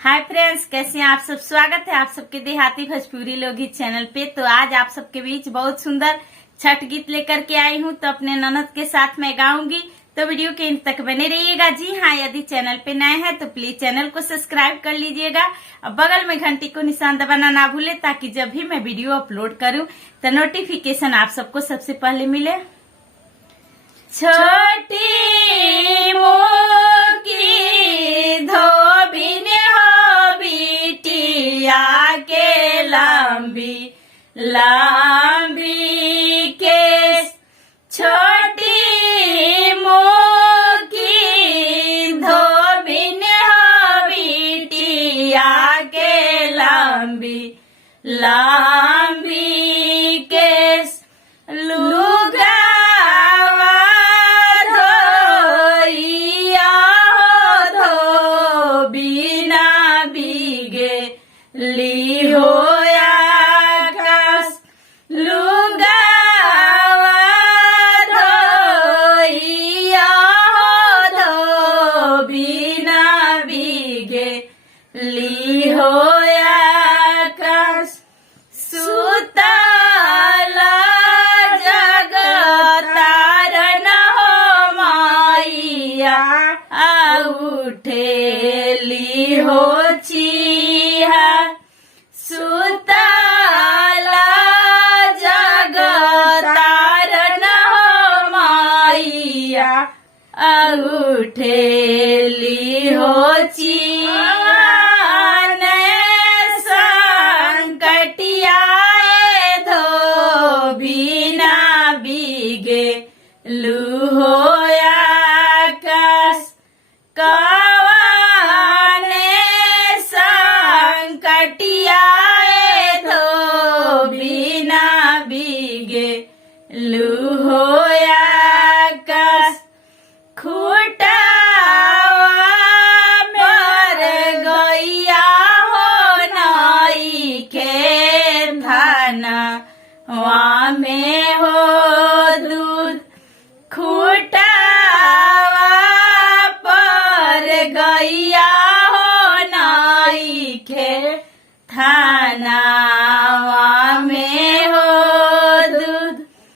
Hi friends, कैसे हैं आप सब। स्वागत है आप सबके देहाती भोजपुरी लोकगीत चैनल पे। तो आज आप सबके बीच बहुत सुंदर छठ गीत लेकर के आई हूँ। तो अपने ननद के साथ मैं गाऊंगी, तो वीडियो के अंत तक बने रहिएगा। जी हाँ, यदि चैनल पे नए हैं तो प्लीज चैनल को सब्सक्राइब कर लीजिएगा और बगल में घंटी को निशान दबाना ना भूले, ताकि जब भी मैं वीडियो अपलोड करूँ तो नोटिफिकेशन आप सबको सबसे पहले मिले। छोटी मोकी धोबिन हो बिटिया के लंबी लंबी केस, छोटी मोकी धोबिन हो बिटिया के लंबी लंबी केस, लुगा ली हो आकाश, लुगा धोइया धो बिना भीगे, ली हो आकाश। सुतल जगतारन हो माइया, उठेली हो चिहा। सुतल जगतारन हो माइया, उठेली हो चिहा। संकटिया धो बिना बीगे, लू हो आकाश। कवाने संकटिया धो बिना बीगे, लू हो आकाश। खूटावा मर गैया हो नई के धाना, वहाँ में हो